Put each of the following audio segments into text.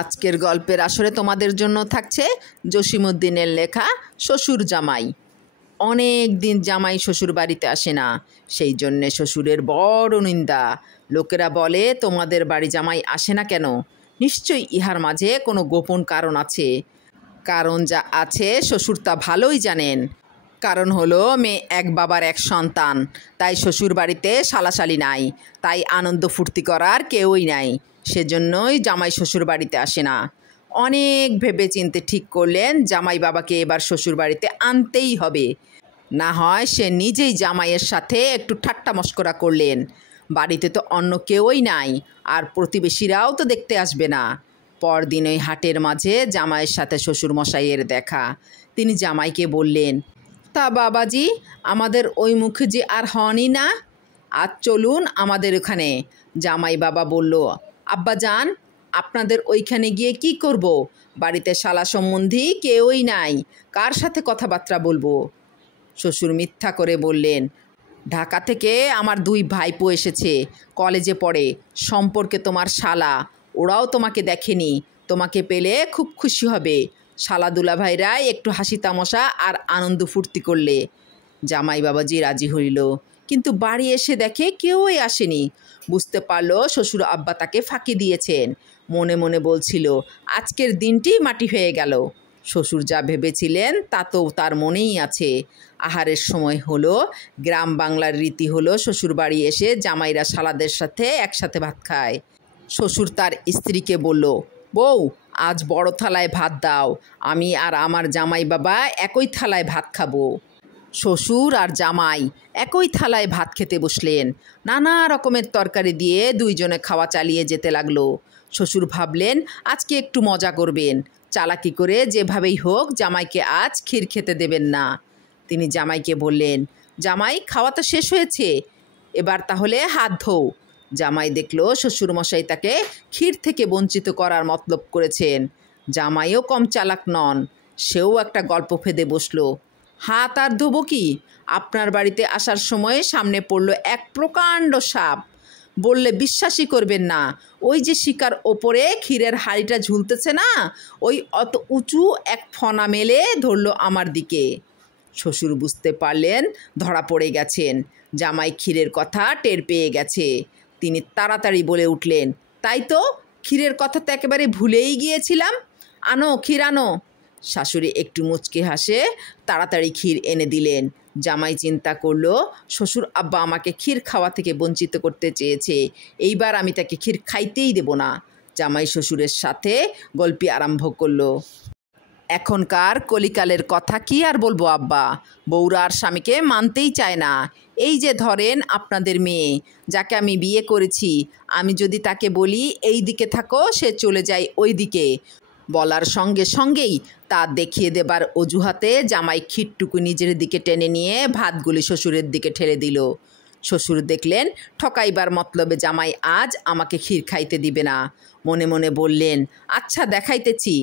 আজকের গল্পের আসরে তোমাদের জন্য থাকছে জসিমউদ্দিনের লেখা শ্বশুর জামাই। অনেক দিন জামাই শ্বশুর বাড়িতে আসে না, সেই জন্যে শ্বশুরের বড় নিন্দা। লোকেরা বলে, তোমাদের বাড়ি জামাই আসে না কেন? নিশ্চয়ই ইহার মাঝে কোনো গোপন কারণ আছে। কারণ যা আছে শ্বশুর তা ভালোই জানেন। কারণ হলো মেয়ে এক বাবার এক সন্তান, তাই শ্বশুর বাড়িতে শালাশালি নাই, তাই আনন্দ ফুর্তি করার কেউই নাই। সেজন্যই জামাই শ্বশুর বাড়িতে আসে না। অনেক ভেবে চিন্তে ঠিক করলেন জামাই বাবাকে এবার শ্বশুর বাড়িতে আনতেই হবে। না হয় সে নিজেই জামাইয়ের সাথে একটু ঠাট্টা মশকরা করলেন। বাড়িতে তো অন্য কেউই নাই, আর প্রতিবেশীরাও তো দেখতে আসবে না। পরদিন ওই হাটের মাঝে জামাইয়ের সাথে শ্বশুর মশাইয়ের দেখা। তিনি জামাইকে বললেন, তা বাবাজি, আমাদের ওই মুখে যে আর হনই না, আজ চলুন আমাদের ওখানে। জামাই বাবা বলল, আব্বাজান, আপনাদের ওইখানে গিয়ে কি করব? বাড়িতে শালা সম্বন্ধী কেউই নাই, কার সাথে কথাবার্তা বলবো? শ্বশুর মিথ্যা করে বললেন, ঢাকা থেকে আমার 2 ভাইপো এসেছে, কলেজে পড়ে, সম্পর্কে তোমার শালা। ওরাও তোমাকে দেখেনি, তোমাকে পেলে খুব খুশি হবে। শালা দুলাভাইরা একটু হাসি তামাশা আর আনন্দ ফুর্তি করলে। জামাই বাবাজি রাজি হইল, কিন্তু বাড়ি এসে দেখে কেউই আসেনি। বুঝতে পারলো শ্বশুর আব্বা তাকে ফাঁকি দিয়েছেন। মনে মনে বলছিল, আজকের দিনটি মাটি হয়ে গেল। শ্বশুর যা ভেবেছিলেন তা তো তার মনেই আছে। আহারের সময় হলো। গ্রাম বাংলার রীতি হলো শ্বশুর বাড়ি এসে জামাইরা শালাদের সাথে একসাথে ভাত খায়। শ্বশুর তার স্ত্রীকে বলল, বউ, আজ বড় থালায় ভাত দাও, আমি আর আমার জামাই বাবা একই থালায় ভাত খাবো। শ্বশুর আর জামাই একই থালায় ভাত খেতে বসলেন। নানা রকমের তরকারি দিয়ে দুইজনে খাওয়া চালিয়ে যেতে লাগলো। শ্বশুর ভাবলেন, আজকে একটু মজা করবেন। চালাকি করে যেভাবেই হোক জামাইকে আজ ক্ষীর খেতে দেবেন না। তিনি জামাইকে বললেন, জামাই, খাওয়া তো শেষ হয়েছে, এবার তাহলে হাত ধোও। জামাই দেখলো শ্বশুরমশাই তাকে ক্ষীর থেকে বঞ্চিত করার মতলব করেছেন। জামাইও কম চালাক নন, সেও একটা গল্প ফেঁদে বসলো। হাত আর ধোবো কি? আপনার বাড়িতে আসার সময় সামনে পড়লো এক প্রকাণ্ড সাপ। বললে বিশ্বাসই করবেন না, ওই যে শিকার ওপরে ক্ষীরের হাঁড়িটা ঝুলতেছে না, ওই অত উঁচু এক ফনা মেলে ধরল আমার দিকে। শ্বশুর বুঝতে পারলেন ধরা পড়ে গেছেন। জামাই ক্ষীরের কথা টের পেয়ে গেছে। তিনি তাড়াতাড়ি বলে উঠলেন, তাই তো, ক্ষীরের কথা তো একেবারে ভুলেই গিয়েছিলাম। আনো, ক্ষীর আনো। শাশুড়ি একটু মুচকে হাসে তাড়াতাড়ি ক্ষীর এনে দিলেন। জামাই চিন্তা করলো, শ্বশুর আব্বা আমাকে ক্ষীর খাওয়া থেকে বঞ্চিত করতে চেয়েছে, এইবার আমি তাকে ক্ষীর খাইতেই দেব না। জামাই শ্বশুরের সাথে গল্পি আরম্ভ করলো। এখনকার কলিকালের কথা কি আর বলবো আব্বা, বউরা আর স্বামীকে মানতেই চায় না। এই যে ধরেন আপনাদের মেয়ে, যাকে আমি বিয়ে করেছি, আমি যদি তাকে বলি এই দিকে থাকো, সে চলে যায় ওই দিকে। বলার সঙ্গে সঙ্গেই তা দেখিয়ে দেবার অজুহাতে জামাই ক্ষীরটুকু নিজের দিকে টেনে নিয়ে ভাতগুলি শ্বশুরের দিকে ঠেলে দিল। শ্বশুর দেখলেন ঠকাইবার মতলবে জামাই আজ আমাকে ক্ষীর খাইতে দিবে না। মনে মনে বললেন, আচ্ছা দেখাইতেছি।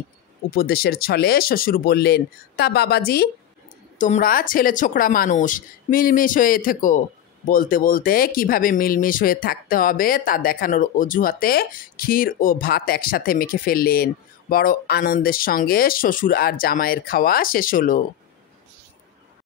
উপদেশের ছলে শ্বশুর বললেন, তা বাবাজি, তোমরা ছেলে ছোকরা মানুষ, মিলমিশ হয়ে থেকো। বলতে বলতে কিভাবে মিলমিশ হয়ে থাকতে হবে তা দেখানোর অজুহাতে ক্ষীর ও ভাত একসাথে মেখে ফেললেন। বড় আনন্দের সঙ্গে শ্বশুর আর জামাইয়ের খাওয়া শেষ হলো।